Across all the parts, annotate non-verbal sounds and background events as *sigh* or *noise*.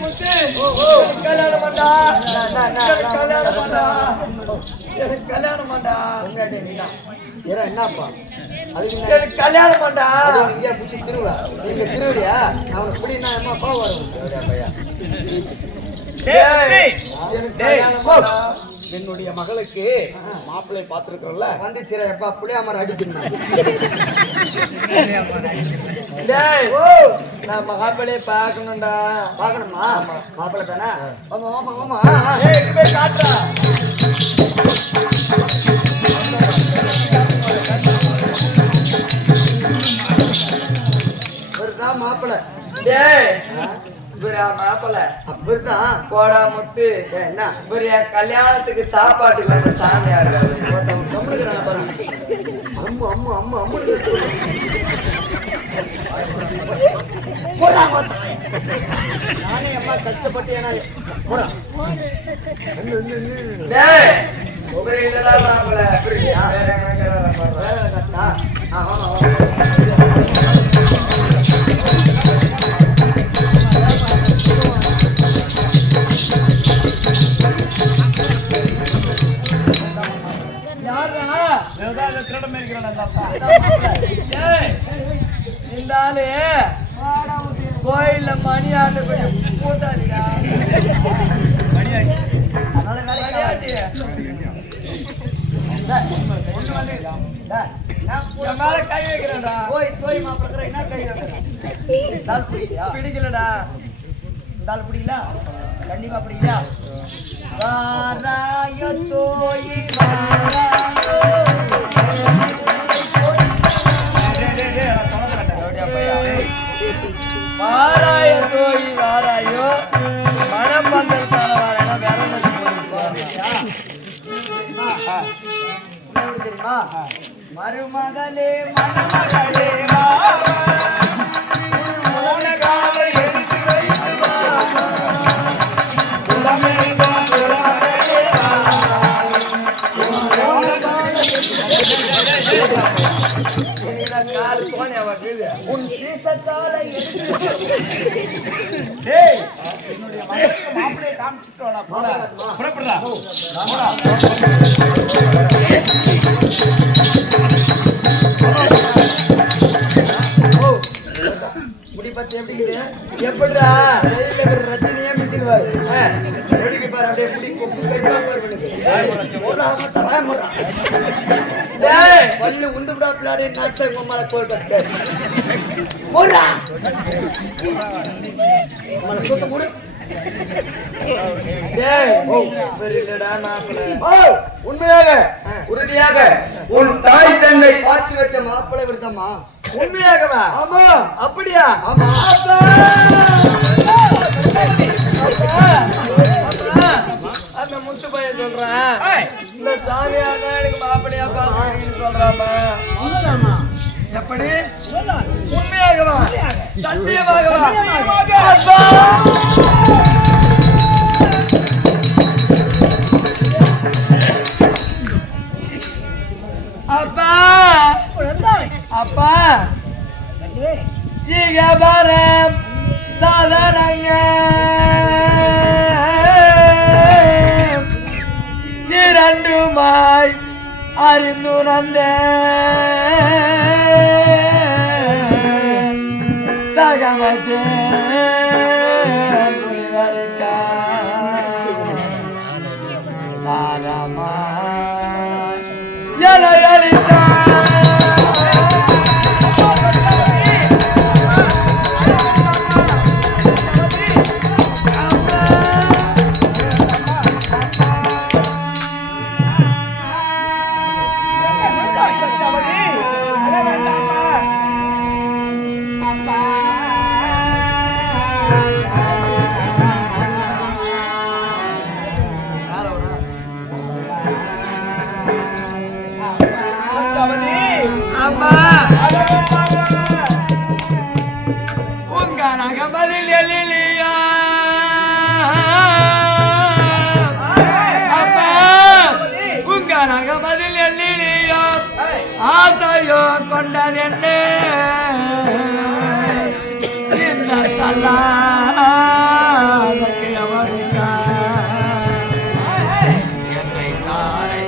முத்து கல்யாணம் பண்ணா கல்யாணம் பண்ணா எனக்கு கல்யாணம் பண்ணா என்னப்பா எனக்கு கல்யாணம் பண்ணா அது பிடிச்சி திருவிழா நீங்க திருவிழியா அவனுக்கு இப்படின்னா அம்மா கோவம் பையா எனக்கு கல்யாணம் பண்ணா என்னுடைய மகளுக்கு மாப்பிள்ளை பார்த்துருக்கோம்ல வந்து சிற எப்பா புளியாமரம் அடிக்கணும். நான் மகாபலியை பார்க்கணும்டா. பார்க்கணுமா? மாப்பிள்ளை தானே? ஆமா ஆமா ஆமா காட்டுறா இவருதான் மாப்பிள்ளை? டேய் இவரா மாப்பிள்ள அப்படிதான் போடா முத்து. என்ன இவர் என் கல்யாணத்துக்கு சாப்பாட்டுக்கு சாமியார் அம்மு அம்மு அம்மு அம்மு. நானே அம்மா கஷ்டப்பட்டு ஏன்னா ஆளு கோயில்ல மணி ஆண்டு கொஞ்சம் கூட்டாளிடா மேல கை வைக்கிறேன்டா. போய் போய் மாப்பிள்ளை என்ன கை பிடிக்கலடா. தால் பிடிக்கல? கண்டிப்பா பிடிக்கலையா? வாராய தோயி மருமகளே மணமகளே வா. கால் போனே உன் பீசத்தால என்னுடைய மகனுக்கு காமிச்சிட்டு வாடா போடா. புறப்படுறா. முடி பத்தி எப்படி இருக்குது? எப்படிடா? ரயில்ல ஒரு ரஜினியே மிச்சிருவாரு எப்படி பாரு அப்படியே முடி கொப்பு கைப்பா பாரு விடா பிள்ளாடி நாட்டுல உங்க கோல் கட்டு போடுறா சுத்த முடி. உண்மையாக உறுதியாக உன் தாய் தந்தை பார்த்து வைத்த மாப்பிள்ளை விடுதம்மா உண்மையாகவா? ஆமா. அப்படியா? ஆமா. அப்பா! அப்பா! அந்த முத்து பையன் சொல்றான் இந்த சாமியார் தான் எனக்கு மாப்பிள்ளையா சொல்றாமா எப்படி? உண்மையாகவா? சத்தியமாகவா? அப்பா! அப்பா! அப்பா. ஜிகபரம் சாதனங்க. இரண்டுமாய் அறிந்துணர்ந்த. தகவல் உங்க நகமதில் எழிலியா? உங்க நகமதில் எழிலியா ஆசையோ கொண்டதென்ன இந்த தள்ளாத கிழவனுக்கா என்னை தாரை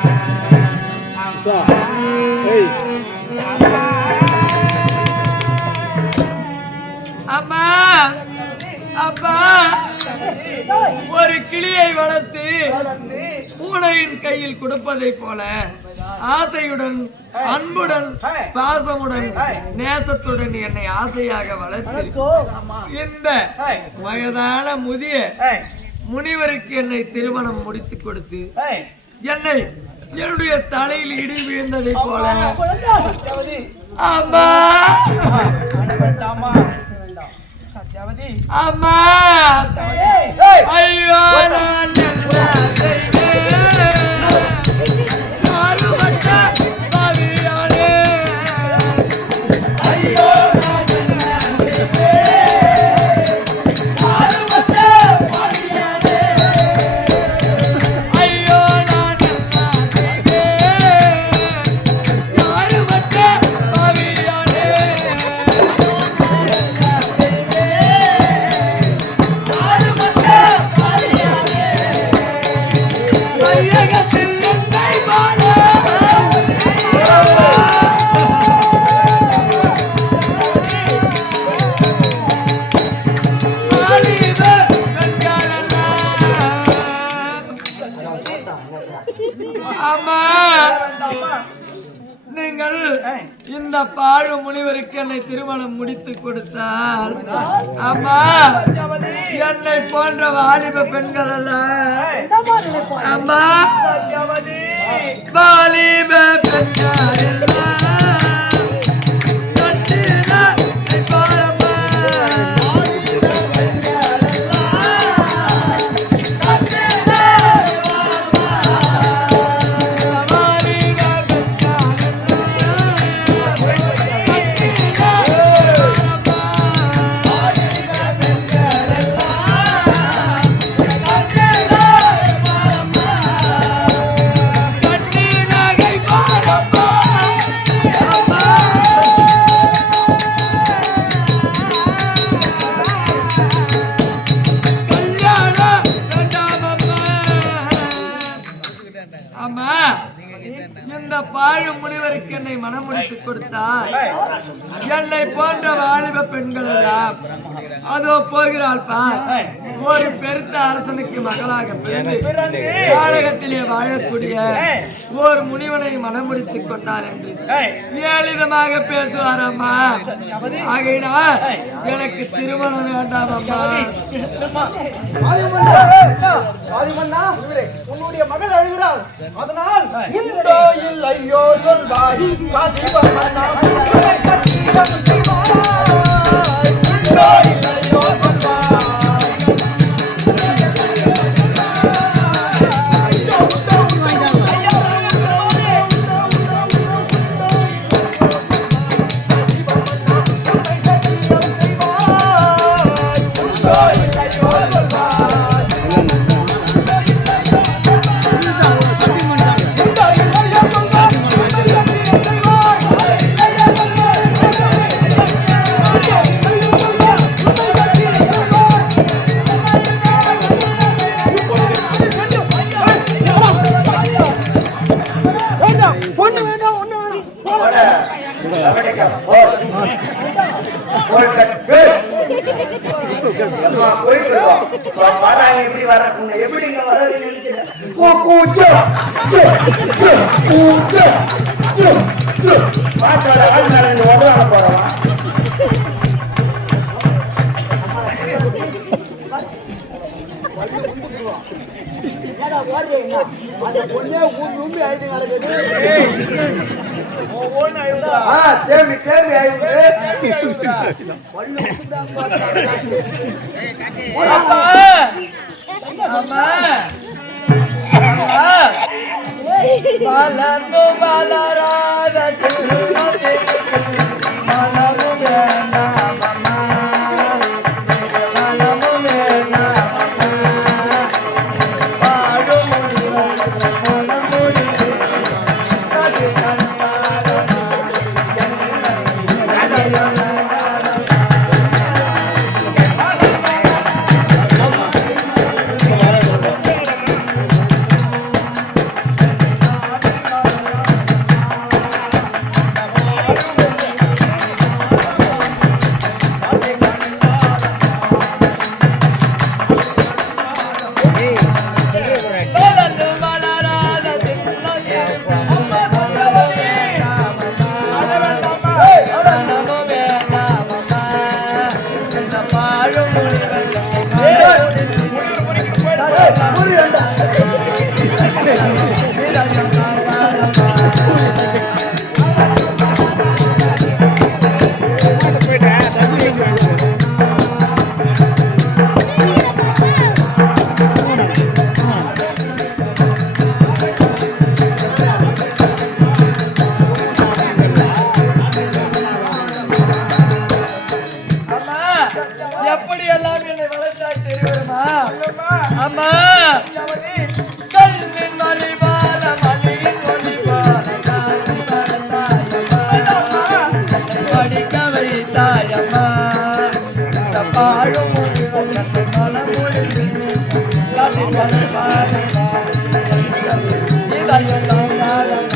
தந்திரந்தா அம்மா அப்பா ஒரு கிளியை வளர்த்து பூனையின் கையில் கொடுப்பதைப் போல ஆசையுடன் அன்புடன் பாசமுடன் நேசத்துடன் என்னை ஆசையாக வளர்த்து இந்த வயதான முதிய முனிவருக்கு என்னை திருமணம் முடித்து கொடுத்து என்னை என்னுடைய தலையில் இடி விழுந்ததை போல அம்மா சத்யாவதி அம்மா ஐயோ? மாறுபட்ட பாவியானே. ஐயோ வையகத்தில் என்னை இந்த பாழு முனிவருக்கு என்னை திருமணம் முடித்து கொடுத்தார். அம்மா என்னை போன்ற வாலிப பெண்கள் அல்ல. அம்மா வாலிப பெண்கள் அம்மா இந்த பாழு முனிவருக்கு என்னை மனமுடித்து கொடுத்தால் என்னை போன்ற வாலிப பெண்கள் எல்லாம் அதோ போகிறாள் பார் ஒரு பெருத்த அரசனுக்கு மகளாக பிறந்து காடகத்திலே வாழக்கூடிய ஒரு முனிவனை மனமுடித்துக் கொண்டார் என்று ஏளிதமாக பேசுவார் அம்மா. ஆகையினால் எனக்கு திருமணம் வேண்டாம் அம்மா. உன்னுடைய மகள் அழுகிறாள். அதனால் இல்லையோ சொல்வாய். காதிபமன்னா வேண்டாம் ஒண்ணு வேணாம் எப்படி வர அந்த பொண்ணே அழுது கிடக்குது. ஒவ்வொன்னு ஐம்பதா ஆ தேம்பி தேம்பி ஐம்பது அப்பா அம்மா அம்மா வளர்ந்து வளராத திருமதி இந்த பாழும்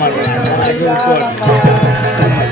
மறக்க முடியாது ஆனை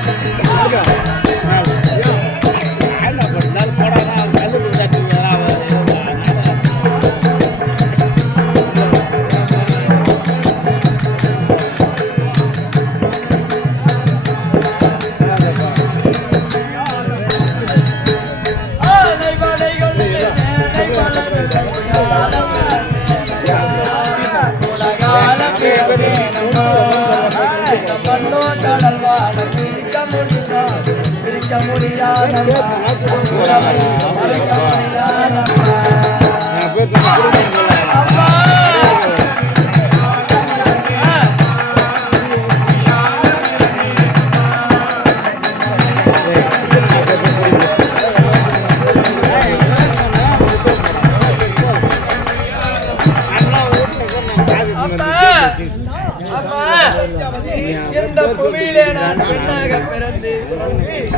நான் பெண்ணாக பிறந்து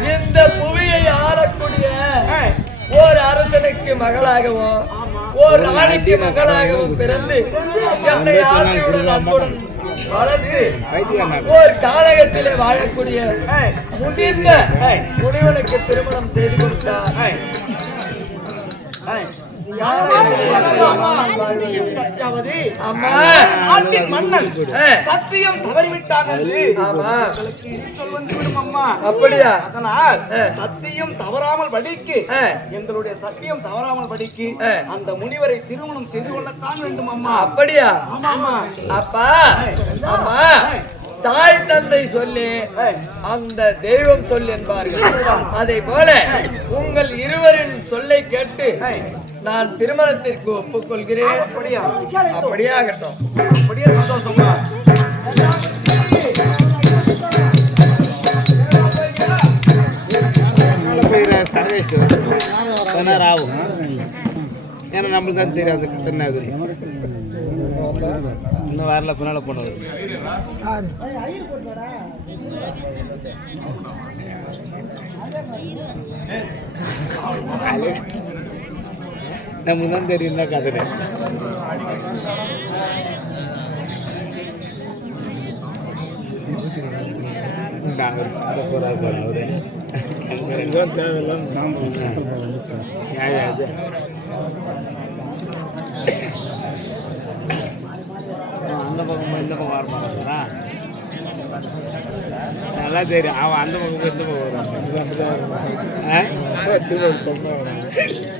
இந்த புவியை ஆளக்கூடிய ஓர் அரசனுக்கு மகளாகவும் ஓர் ராணிக்கு மகளாகவும் பிறந்து என்னை ஆசையுடன் அன்புடன் வளர்த்து ஓர் கானகத்திலே வாழக்கூடிய முதிர்ந்த முனிவனுக்கு திருமணம் செய்து கொடுத்தார். நாட்டின் மன்னன். சத்தியம் தவறிவிட்டான் என்று ஆமா சொல் வந்து விடும் அம்மா அப்படியா அதனால். சத்தியம் தவறாமல் படிக்கு. எங்களுடைய சத்தியம் தவறாமல் படிக்கு. அந்த முனிவரை திருமணம் செய்து கொள்ளத்தான் வேண்டும் அம்மா அப்படியா ஆமாம்மா அப்பா அம்மா தாய் தந்தை சொல்லி அந்த தெய்வம் சொல் என்பார்கள் அதை போல உங்கள் இருவரின் சொல்லை கேட்டு நான் திருமணத்திற்கு ஒப்புக்கொள்கிறேன். அப்படியா? அப்படியே சந்தோஷமா? ஆகும் ஏன்னா நம்மளுக்கு தான் தெரியாது என்ன அது இன்னும் வரல பின்னால போனது. நமக்கு தான் தெரியும் தான் கதை அந்த பக்கம் இந்த பக்கம் வர மாட்டாங்களா நல்லா தெரியும் அவன் அந்த பக்கம் இந்த பக்கம் வரான் வாடகை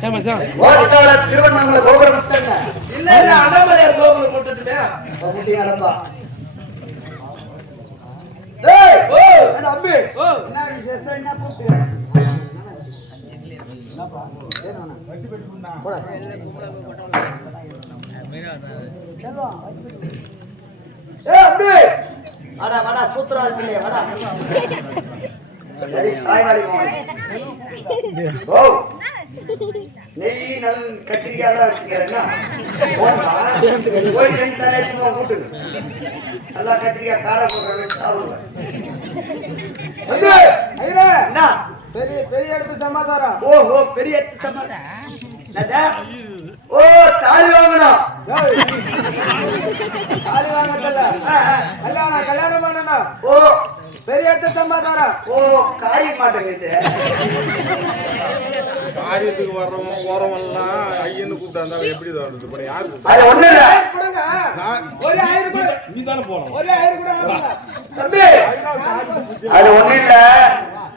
சார் திருவண்ணாமலை கோபுரம் விட்டங்க இல்ல இல்ல அண்ணாமலையார் கோபுரம் முட்டட்டுமே முட்டி நடப்பா டேய் ஓ. என்ன அம்பி? ஓ. என்ன விசேஷம் என்ன என்னப்பா? போடா. செல்வா ஏய் அம்பி. வாடா வாடா சூத்ரா பிள்ளைய வாடா. *laughs* சரி தாய்வாடி *laughs* ஓ. நெய் நல் கத்திரிக்காய் வச்சுக்கிறேன்னா போய் ரெண்டு தலை எடுத்து கூட்டு நல்லா கத்திரிக்காய் காரம் போடுறேன் சாப்பிடுவேன். பெரிய பெரிய இடத்து சமாச்சாரம். ஓஹோ பெரிய இடத்து சமாச்சாரம்? ஓ தாலி வாங்கணும். தாலி வாங்கல கல்யாணம் கல்யாணம் பண்ணணும். ஓ பெரிய சமாச்சாரம் ஓ காரிய மாட்டேங்குது காரியத்துக்கு வர்றவன் போறவன்லாம் ஐயன்னு கூப்பிட்டா எப்படி வருது இப்ப யாரு கூப்பிட்டா? அது ஒண்ணு இல்ல. நான் ஒரு ஆயிரம் கூட நீ தானே போனோம் ஒரு ஆயிரம் கூட தம்பி! அது ஒண்ணு இல்ல.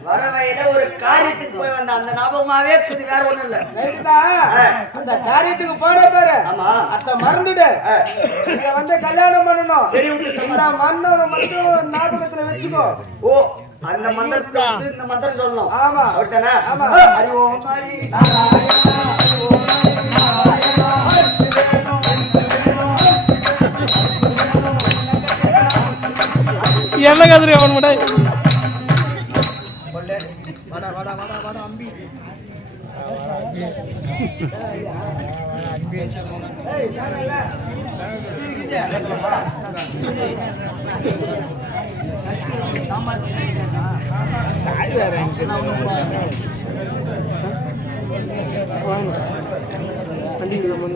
வர வழியில ஒரு காரியத்துக்கு போய் வந்த அந்த ஞாபகமாவே இருக்குது வேற ஒண்ணும் இல்ல. அந்த காரியத்துக்கு போன பாரு. ஆமா. அத மறந்துடு இங்க வந்து கல்யாணம் பண்ணணும். இந்த மந்திரம் மட்டும் ஞாபகத்துல வச்சுக்கோ. ஓ அந்த மந்திரத்தை இந்த மந்திரம் சொல்லணும். ஆமா. அப்படித்தானே ஆமா. ஹரி ஓம் ஹரி நாராயணா, நாராயணா, ஹரி சிவேனோ, என்ன கதிரி அவன்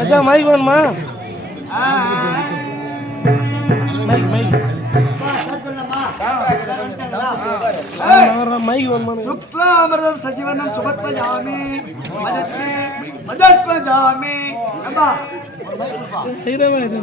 அச்சா மைக் வேணுமா? மைக் மைக் சுக்லாமிரதம் சசிவனம் சுபத்வஜாமி மதத்மே மதத்வஜாமி. அம்மா இது.